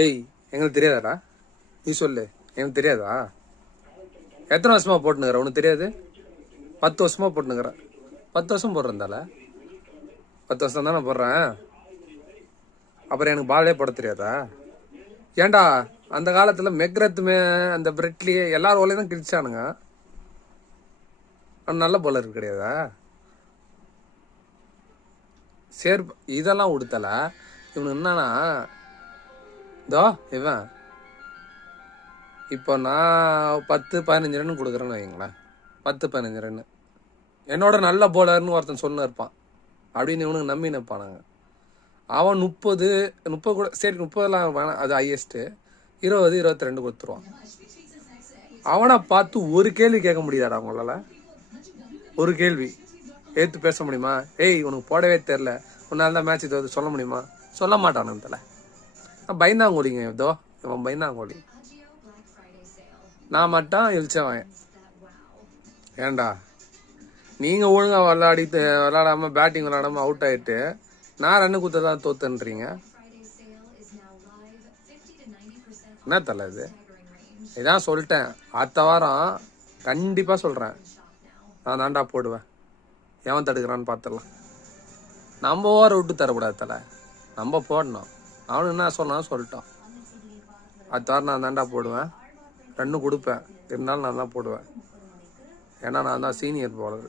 ஏய் எங்களுக்கு தெரியாதாடா? நீ சொல்லு, எனக்கு தெரியாதா? எத்தனை வருஷமா போட்டுனுக்குற? உனக்கு தெரியாது? 10 வருஷமா போட்டுனுக்குறேன். 10 வருஷம் போடுறதால 10 வருஷம் தானே போடுறேன். அப்புறம் எனக்கு பாலே போட தெரியாதா? ஏன்டா அந்த காலத்தில் மெக்ரத்துமே அந்த பிரெட்லி எல்லாரும் ஓலையும் தான் கிழிச்சானுங்க. நல்ல பவுலர் கிடையாதா? சேர் இதெல்லாம் உடுத்தல. இவனுக்கு என்னன்னா இதோ இவன் இப்போ நான் 10-15 ரன் கொடுக்குறேன்னு வைங்களேன். 10-15 ரன் என்னோட நல்ல பவுலர்னு ஒருத்தன் சொன்ன இருப்பான் அப்படின்னு இவனுக்கு நம்பி நிற்பானுங்க. அவன் 30 கூட சரி, 30 வேணாம், அது ஹையஸ்ட்டு. 20-22 கொடுத்துருவான். அவனை பார்த்து ஒரு கேள்வி கேட்க முடியாதா அவங்களால? ஒரு கேள்வி ஏற்று பேச முடியுமா? ஏய் உனக்கு போடவே தெரில, உன்னால தான் மேட்ச் இது சொல்ல முடியுமா? சொல்ல மாட்டானுல. பயந்தாங்கோலிங்க. இதோ இவன் பயந்தாங்கோலி. நான் மட்டும் இழிச்சவன். ஏண்டா நீங்கள் ஒழுங்காக விளாடாமல் பேட்டிங் விளாடாமல் அவுட் ஆகிட்டு நான் ரன்னு குத்த தான் தோத்துன்றீங்க. என்ன தலை இது? இதான் சொல்லிட்டேன், அடுத்த வாரம் கண்டிப்பாக சொல்கிறேன். நான் தாண்டா போடுவேன். எவன் தடுக்கிறான்னு பார்த்துடலாம். நம்ம ஓர விட்டு தரக்கூடாது தலை, நம்ம போடணும். அவனு என்ன சொல்லணும் சொல்லிட்டான். அடுத்த வாரம் நான் தாண்டா போடுவேன், ரன்னு கொடுப்பேன். இருந்தாலும் நான் தான் போடுவேன். ஏன்னா நான் தான் சீனியர் பவுலர்.